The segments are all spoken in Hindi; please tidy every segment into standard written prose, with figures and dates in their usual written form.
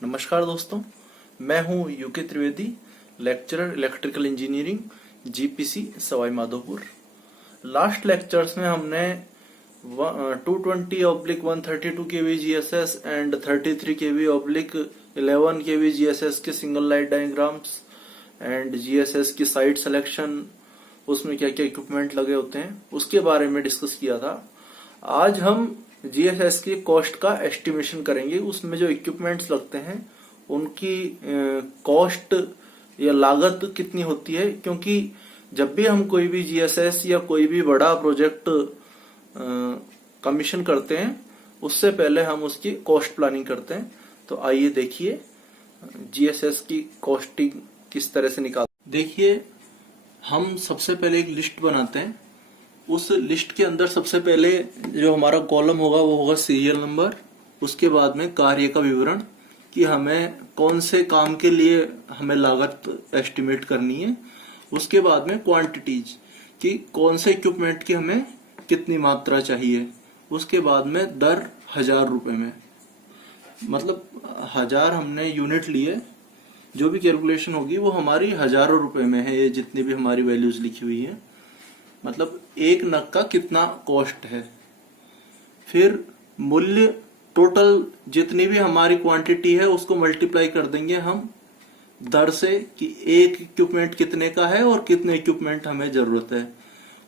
नमस्कार दोस्तों, मैं हूं UK Trivedi, lecturer electrical engineering GPC Sawai Madhopur. Last lectures में हमने 220/132 kV GSS and 33 kV/11 kV GSS के single light diagrams and GSS की साइट सिलेक्शन, उसमें क्या क्या इक्विपमेंट लगे होते हैं उसके बारे में डिस्कस किया था। आज हम GSS की कॉस्ट का एस्टिमेशन करेंगे। उसमें जो इक्विपमेंट्स लगते हैं उनकी कॉस्ट या लागत कितनी होती है, क्योंकि जब भी हम कोई भी GSS या कोई भी बड़ा प्रोजेक्ट कमीशन करते हैं उससे पहले हम उसकी कॉस्ट प्लानिंग करते हैं। तो आइए देखिए GSS की कॉस्टिंग किस तरह से निकाल। देखिए, हम सबसे पहले एक लिस्ट बनाते हैं। उस लिस्ट के अंदर सबसे पहले जो हमारा कॉलम होगा वो होगा सीरियल नंबर, उसके बाद में कार्य का विवरण कि हमें कौन से काम के लिए हमें लागत एस्टिमेट करनी है, उसके बाद में क्वांटिटीज कि कौन से इक्विपमेंट की हमें कितनी मात्रा चाहिए, उसके बाद में दर 1000 रुपए में, मतलब 1000 हमने यूनिट लिए, जो भी कैलकुलेशन होगी वो हमारी हजारों रुपए में है। ये जितनी भी हमारी वैल्यूज लिखी हुई है, मतलब एक नग का कितना कॉस्ट है। फिर मूल्य टोटल जितनी भी हमारी क्वांटिटी है उसको मल्टीप्लाई कर देंगे हम दर से कि एक इक्विपमेंट कितने का है और कितने इक्विपमेंट हमें जरूरत है।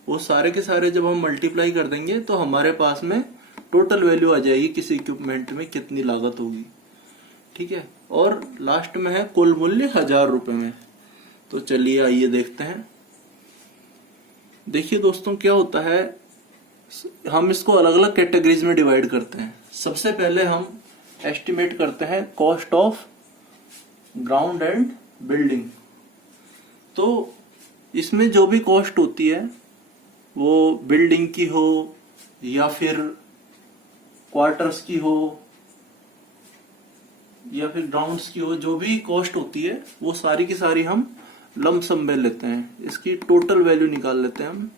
वो सारे के सारे जब हम मल्टीप्लाई कर देंगे तो हमारे पास में टोटल वैल्यू आ जाएगी किसी इक्विपमेंट में कितनी लागत होगी। ठीक है, और लास्ट में है कुल मूल्य 1000 रुपए में। तो चलिए आइए देखते हैं। देखिए दोस्तों, क्या होता है, हम इसको अलग अलग कैटेगरीज में डिवाइड करते हैं। सबसे पहले हम एस्टिमेट करते हैं cost of ground and building. तो इसमें जो भी कॉस्ट होती है वो बिल्डिंग की हो या फिर क्वार्टर्स की हो या फिर ग्राउंड्स की हो, जो भी कॉस्ट होती है वो सारी की सारी हम लमसम में लेते हैं। इसकी टोटल वैल्यू निकाल लेते हैं हम,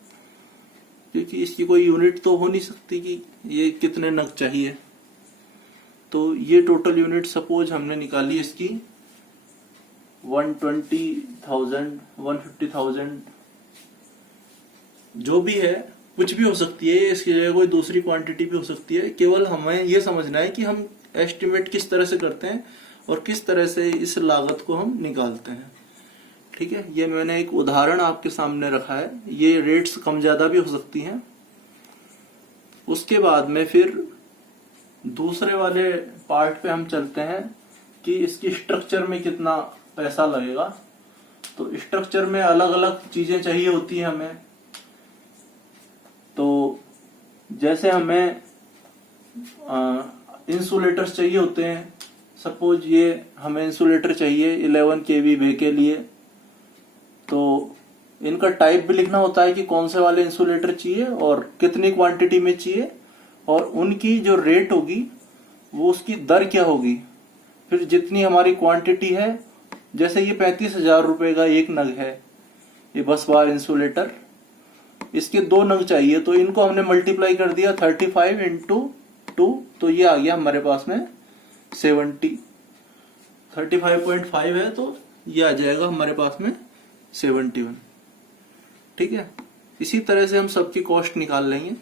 क्योंकि इसकी कोई यूनिट तो हो नहीं सकती कि ये कितने नग चाहिए। तो ये टोटल यूनिट सपोज हमने निकाली इसकी 120,000 150,000, जो भी है, कुछ भी हो सकती है, इसकी जगह कोई दूसरी क्वांटिटी भी हो सकती है। केवल हमें ये समझना है कि हम एस्टिमेट किस तरह से करते हैं और किस तरह से इस लागत को हम निकालते हैं। ठीक है, ये मैंने एक उदाहरण आपके सामने रखा है। ये रेट्स कम ज्यादा भी हो सकती हैं। उसके बाद में फिर दूसरे वाले पार्ट पे हम चलते हैं कि इसकी स्ट्रक्चर में कितना पैसा लगेगा। तो स्ट्रक्चर में अलग अलग चीजें चाहिए होती हैं हमें। तो जैसे हमें इंसुलेटर्स चाहिए होते हैं। सपोज ये हमें इंसुलेटर चाहिए 11 kV वे के लिए, तो इनका टाइप भी लिखना होता है कि कौन से वाले इंसुलेटर चाहिए और कितनी क्वांटिटी में चाहिए, और उनकी जो रेट होगी वो उसकी दर क्या होगी। फिर जितनी हमारी क्वांटिटी है, जैसे ये 35,000 रुपए का एक नग है, ये बस बार इंसुलेटर, इसके 2 नग चाहिए, तो इनको हमने मल्टीप्लाई कर दिया 35 इंटू 2, तो ये आ गया हमारे पास में 70। 35.5 है तो ये आ जाएगा हमारे पास में 71। ठीक है, इसी तरह से हम सबकी कॉस्ट निकाल लेंगे।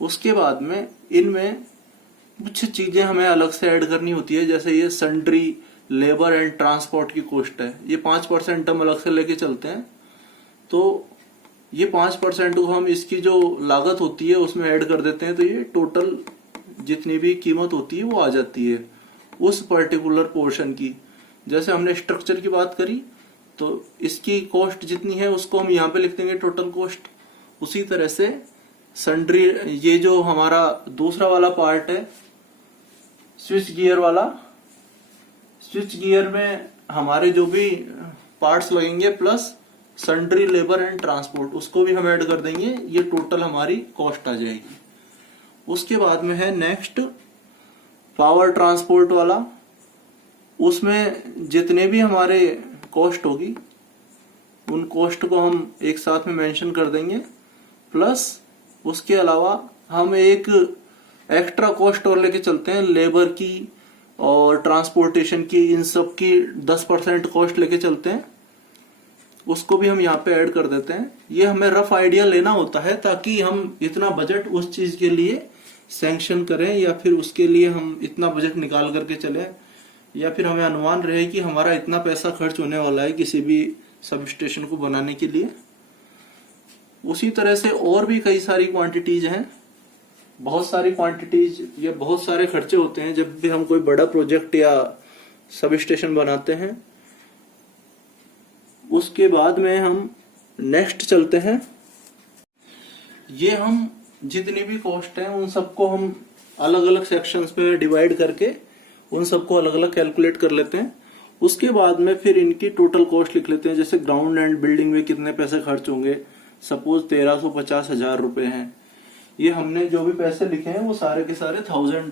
उसके बाद में इनमें कुछ चीजें हमें अलग से ऐड करनी होती है। जैसे ये सन्ड्री, लेबर एंड ट्रांसपोर्ट की कॉस्ट है, ये 5% हम अलग से लेके चलते हैं। तो ये 5% को हम इसकी जो लागत होती है उसमें ऐड कर देते हैं, तो ये टोटल जितनी भी कीमत होती है वो आ जाती है उस पर्टिकुलर पोर्शन की। जैसे हमने स्ट्रक्चर की बात करी तो इसकी कॉस्ट जितनी है उसको हम यहाँ पे लिख देंगे टोटल कॉस्ट। उसी तरह से सन्ड्री, ये जो हमारा दूसरा वाला पार्ट है स्विच गियर वाला, स्विच गियर में हमारे जो भी पार्ट्स लगेंगे plus sundry, labour and transport, उसको भी हम ऐड कर देंगे। ये टोटल हमारी कॉस्ट आ जाएगी। उसके बाद में है नेक्स्ट पावर ट्रांसपोर्ट वाला, उसमें जितने भी हमारे कॉस्ट होगी उन कॉस्ट को हम एक साथ में मेंशन कर देंगे, प्लस उसके अलावा हम एक एक्स्ट्रा कॉस्ट और लेके चलते हैं लेबर की और ट्रांसपोर्टेशन की, इन सब की 10% कॉस्ट लेके चलते हैं, उसको भी हम यहाँ पे ऐड कर देते हैं। ये हमें रफ आइडिया लेना होता है ताकि हम इतना बजट उस चीज के लिए सैंक्शन करें, या फिर उसके लिए हम इतना बजट निकाल करके चले, या फिर हमें अनुमान रहे कि हमारा इतना पैसा खर्च होने वाला है किसी भी सब स्टेशन को बनाने के लिए। उसी तरह से और भी कई सारी क्वांटिटीज हैं, बहुत सारी क्वांटिटीज या बहुत सारे खर्चे होते हैं जब भी हम कोई बड़ा प्रोजेक्ट या सब स्टेशन बनाते हैं। उसके बाद में हम नेक्स्ट चलते हैं। ये हम जितनी भी कॉस्ट है उन सबको हम अलग अलग सेक्शंस में डिवाइड करके उन सबको अलग अलग कैलकुलेट कर लेते हैं। उसके बाद में फिर इनकी टोटल कॉस्ट लिख लेते हैं। जैसे ग्राउंड एंड बिल्डिंग में कितने पैसे खर्च होंगे, सपोज 1350,000 रुपए हैं। ये हमने जो भी पैसे लिखे हैं वो सारे के सारे 1000,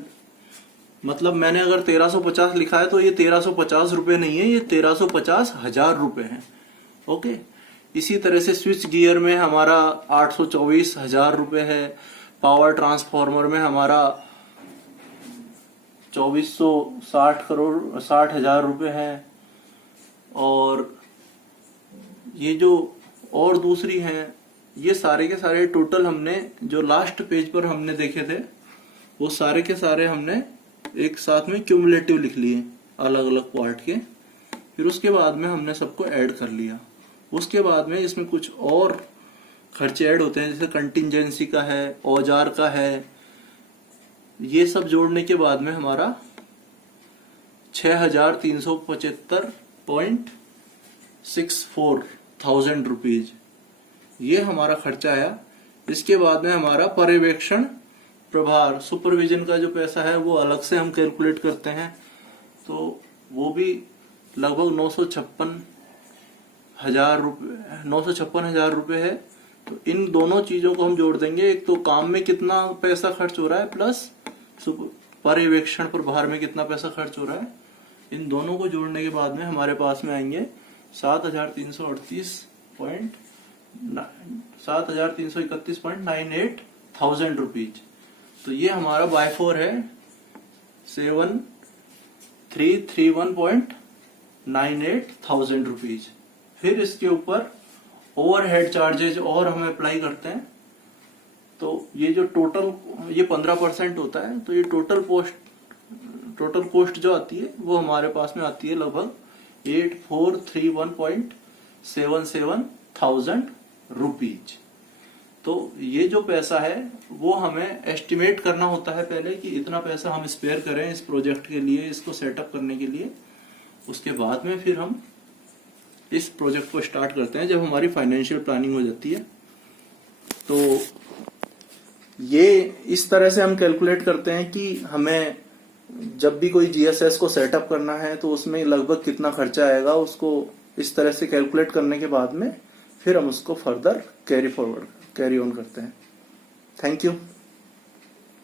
मतलब मैंने अगर 1350 लिखा है तो ये 1350 रुपए नहीं है, ये 1350,000 रुपए हैं। ओके। इसी तरह से स्विच गियर में हमारा 824,000 रुपए है। पावर ट्रांसफार्मर में हमारा 2460,000 रुपए है। और ये जो और दूसरी हैं, ये सारे के सारे टोटल हमने जो लास्ट पेज पर हमने देखे थे वो सारे के सारे हमने एक साथ में क्यूमुलेटिव लिख लिए अलग अलग पार्ट के। फिर उसके बाद में हमने सबको ऐड कर लिया। उसके बाद में इसमें कुछ और खर्चे ऐड होते हैं, जैसे कंटिजेंसी का है, औजार का है। ये सब जोड़ने के बाद में हमारा 6375.64 रुपीज ये हमारा खर्चा आया। इसके बाद में हमारा पर्यवेक्षण प्रभार, सुपरविजन का जो पैसा है वो अलग से हम कैलकुलेट करते हैं, तो वो भी लगभग 956,000 रुपए है। तो इन दोनों चीजों को हम जोड़ देंगे, एक तो काम में कितना पैसा खर्च हो रहा है प्लस पर्यवेक्षण प्रभार में कितना पैसा खर्च हो रहा है। इन दोनों को जोड़ने के बाद में हमारे पास में आएंगे 7,331.98 रुपीज। तो ये हमारा बाय 4 है 7,331.98 रुपीज। फिर इसके ऊपर ओवरहेड चार्जेज और हम अप्लाई करते हैं। तो ये जो टोटल ये 15% होता है, तो ये टोटल कॉस्ट जो आती है वो हमारे पास में आती है लगभग 8431.77 रुपीज। तो ये जो पैसा है वो हमें एस्टिमेट करना होता है पहले कि इतना पैसा हम स्पेयर करें इस प्रोजेक्ट के लिए, इसको सेटअप करने के लिए। उसके बाद में फिर हम इस प्रोजेक्ट को स्टार्ट करते हैं जब हमारी फाइनेंशियल प्लानिंग हो जाती है। तो ये इस तरह से हम कैलकुलेट करते हैं कि हमें जब भी कोई जीएसएस को सेटअप करना है तो उसमें लगभग कितना खर्चा आएगा, उसको इस तरह से कैलकुलेट करने के बाद में फिर हम उसको फर्दर कैरी ऑन करते हैं। Thank you.